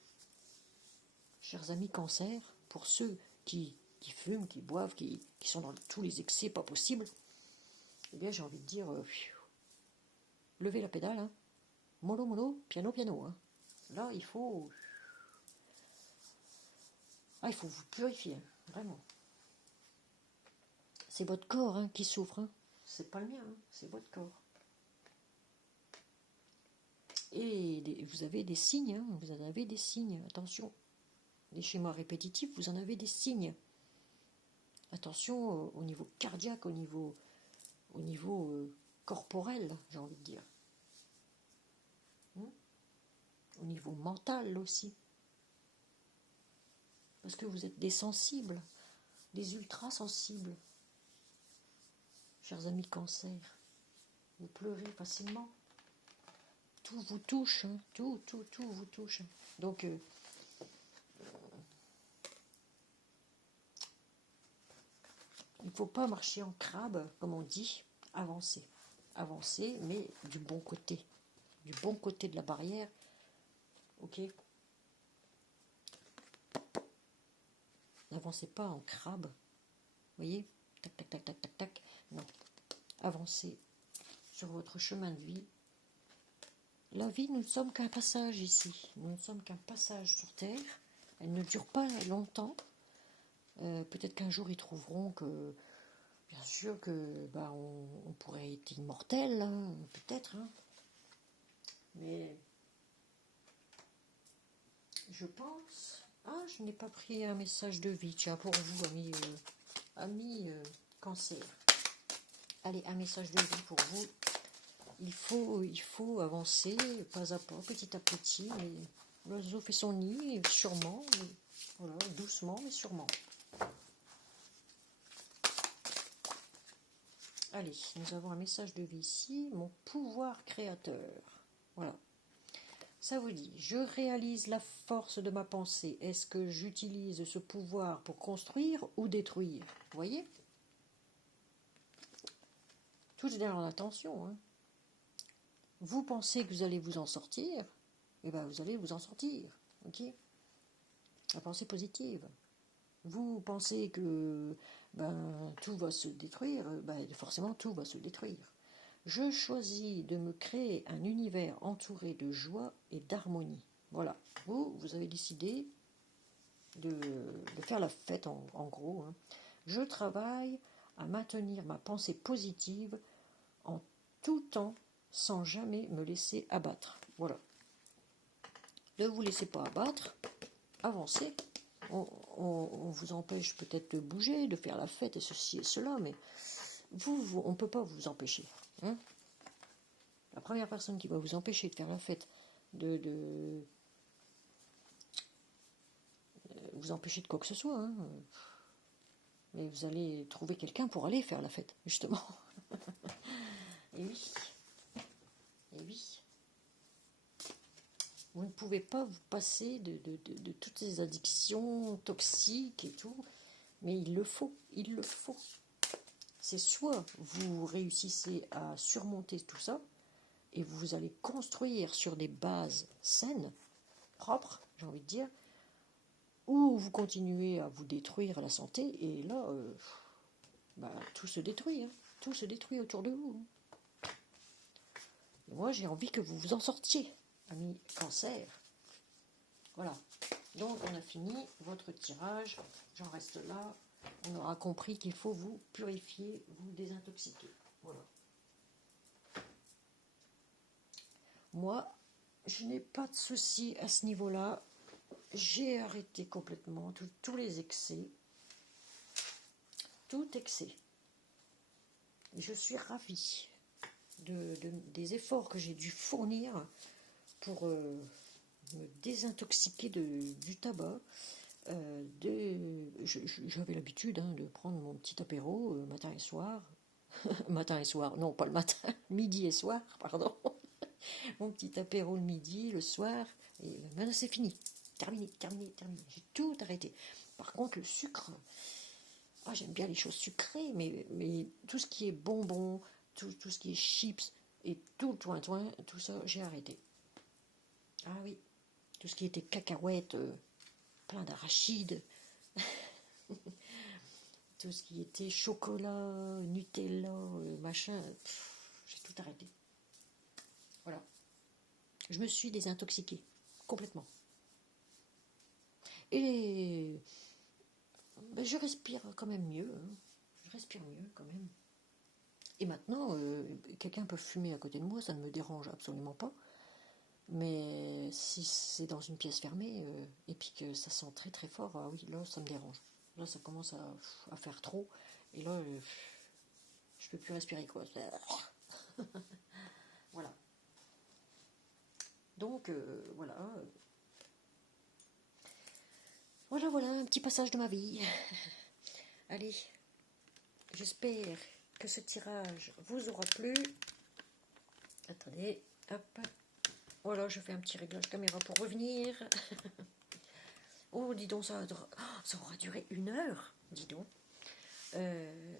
chers amis Cancer, pour ceux qui fument, qui boivent, qui sont dans tous les excès pas possibles, eh bien j'ai envie de dire, levez la pédale, mollo, piano. Là, il faut vous purifier, vraiment. C'est votre corps qui souffre, c'est pas le mien, c'est votre corps. Et vous avez des signes, attention. les schémas répétitifs, vous en avez des signes. Attention au niveau cardiaque, au niveau corporel, j'ai envie de dire. Au niveau mental aussi. Parce que vous êtes des sensibles, des ultra sensibles. Chers amis cancer, vous pleurez facilement. Tout vous touche, hein. Tout vous touche. Donc, il ne faut pas marcher en crabe, comme on dit, avancer. Avancer, mais du bon côté. Du bon côté de la barrière. Ok. N'avancez pas en crabe. Vous voyez? Tac, tac, tac, tac, tac, tac. Non. Avancez sur votre chemin de vie. La vie, nous ne sommes qu'un passage ici. Nous ne sommes qu'un passage sur Terre. Elle ne dure pas longtemps. Peut-être qu'un jour, ils trouveront que, bien sûr, que on pourrait être immortel, hein, peut-être. Hein. Mais je pense... Ah, je n'ai pas pris un message de vie. Tiens, pour vous, amis cancer. Allez, un message de vie pour vous. Il faut avancer, pas à pas, petit à petit. L'oiseau fait son nid, sûrement. Voilà, doucement, mais sûrement. Allez, nous avons un message de vie ici. Mon pouvoir créateur. Voilà. Ça vous dit, je réalise la force de ma pensée. Est-ce que j'utilise ce pouvoir pour construire ou détruire? Vous voyez? Tout est dans l'intention. Hein. Vous pensez que vous allez vous en sortir, et bien vous allez vous en sortir. Ok? La pensée positive. Vous pensez que tout va se détruire, forcément tout va se détruire. Je choisis de me créer un univers entouré de joie et d'harmonie. Voilà, vous avez décidé de faire la fête en gros. Hein. Je travaille à maintenir ma pensée positive en tout temps sans jamais me laisser abattre. Voilà. Ne vous laissez pas abattre, avancez. On vous empêche peut-être de bouger, de faire la fête et ceci et cela, mais on ne peut pas vous empêcher. Hein. La première personne qui va vous empêcher de faire la fête, vous empêcher de quoi que ce soit, hein, mais vous allez trouver quelqu'un pour aller faire la fête, justement. Et oui. Et oui. Vous ne pouvez pas vous passer de toutes ces addictions toxiques et tout, mais il le faut. C'est soit vous réussissez à surmonter tout ça, et vous allez construire sur des bases saines, propres, j'ai envie de dire, ou vous continuez à vous détruire la santé, et là, tout se détruit, hein. Tout se détruit autour de vous. Et moi, j'ai envie que vous vous en sortiez, amis cancer. Voilà. Donc, on a fini votre tirage. J'en reste là. On aura compris qu'il faut vous purifier, vous désintoxiquer. Voilà. Moi, je n'ai pas de souci à ce niveau-là. J'ai arrêté complètement tous les excès. Tout excès. Et je suis ravie des efforts que j'ai dû fournir pour me désintoxiquer du tabac. J'avais l'habitude de prendre mon petit apéro matin et soir. Matin et soir, non pas le matin, midi et soir, pardon. Mon petit apéro le midi, le soir, et maintenant c'est fini. Terminé. J'ai tout arrêté. Par contre, le sucre, j'aime bien les choses sucrées, mais tout ce qui est bonbons, tout ce qui est chips, et tout le toin-toin, tout ça, j'ai arrêté. Ah oui, tout ce qui était cacahuètes, plein d'arachides, tout ce qui était chocolat, Nutella, machin, j'ai tout arrêté. Voilà. Je me suis désintoxiquée, complètement. Et je respire quand même mieux. Hein. Je respire mieux quand même. Et maintenant, quelqu'un peut fumer à côté de moi, ça ne me dérange absolument pas. Mais si c'est dans une pièce fermée et puis que ça sent très très fort, ah oui, là ça me dérange. Là ça commence à faire trop et là je peux plus respirer quoi. Voilà. Donc voilà. Voilà un petit passage de ma vie. Allez, j'espère que ce tirage vous aura plu. Attendez, hop. Voilà, je fais un petit réglage caméra pour revenir. Oh, dis donc, ça aura duré 1 heure, dis donc.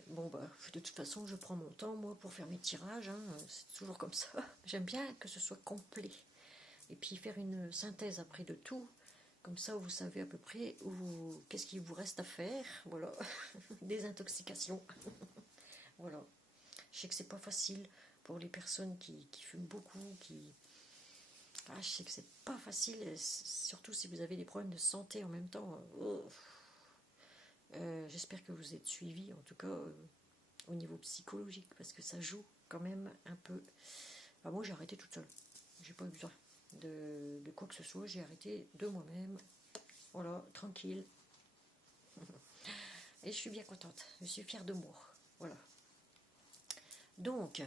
Bon, bah, de toute façon, je prends mon temps, moi, pour faire mes tirages. Hein, c'est toujours comme ça. J'aime bien que ce soit complet. Et puis faire une synthèse après de tout. Comme ça, vous savez à peu près qu'est-ce qu'il vous reste à faire. Voilà, des intoxications. Voilà. Je sais que c'est pas facile pour les personnes qui fument beaucoup, je sais que c'est pas facile, surtout si vous avez des problèmes de santé en même temps. J'espère que vous êtes suivis, en tout cas au niveau psychologique, parce que ça joue quand même un peu. Enfin, moi, j'ai arrêté toute seule. J'ai pas eu besoin de quoi que ce soit. J'ai arrêté de moi-même. Voilà, tranquille. Et je suis bien contente. Je suis fière de moi. Voilà. Donc,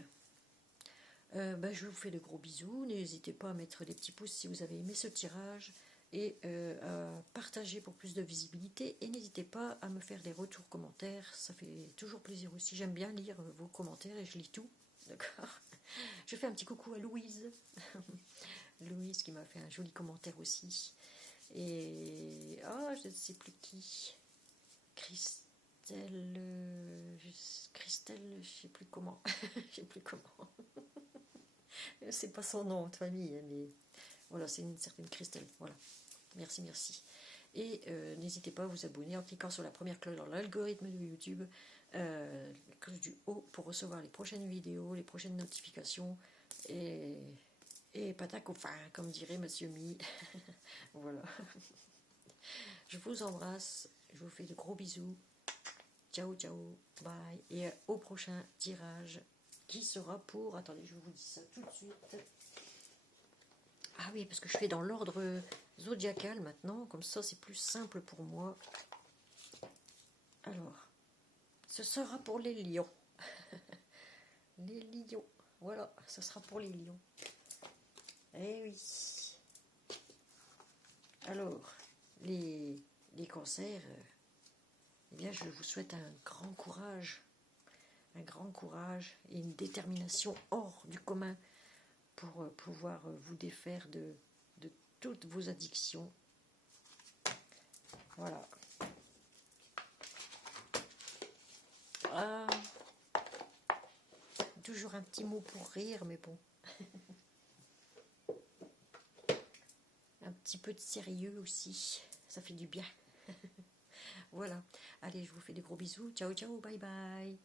je vous fais de gros bisous. N'hésitez pas à mettre des petits pouces si vous avez aimé ce tirage et à partager pour plus de visibilité. Et n'hésitez pas à me faire des retours commentaires. Ça fait toujours plaisir aussi. J'aime bien lire vos commentaires et je lis tout. D'accord. Je fais un petit coucou à Louise. Louise qui m'a fait un joli commentaire aussi. Et je ne sais plus qui. Christelle, je sais plus comment. Je sais plus comment. C'est pas son nom de famille, mais voilà, c'est une certaine Christelle. Voilà. Merci. Et n'hésitez pas à vous abonner en cliquant sur la première cloche dans l'algorithme de YouTube, la cloche du haut pour recevoir les prochaines vidéos, les prochaines notifications et patac au fin, comme dirait Monsieur Mi. Voilà. Je vous embrasse, je vous fais de gros bisous. Ciao, bye. Et au prochain tirage qui sera pour... Attendez, je vous dis ça tout de suite. Ah oui, parce que je fais dans l'ordre zodiacal maintenant, comme ça c'est plus simple pour moi. Alors, ce sera pour les lions. Les lions, voilà, ce sera pour les lions. Eh oui. Alors, les cancers, eh bien je vous souhaite un grand courage et une détermination hors du commun pour pouvoir vous défaire de toutes vos addictions. Voilà. Toujours un petit mot pour rire, mais bon. Un petit peu de sérieux aussi, ça fait du bien. Voilà. Allez, je vous fais des gros bisous. Ciao, bye bye.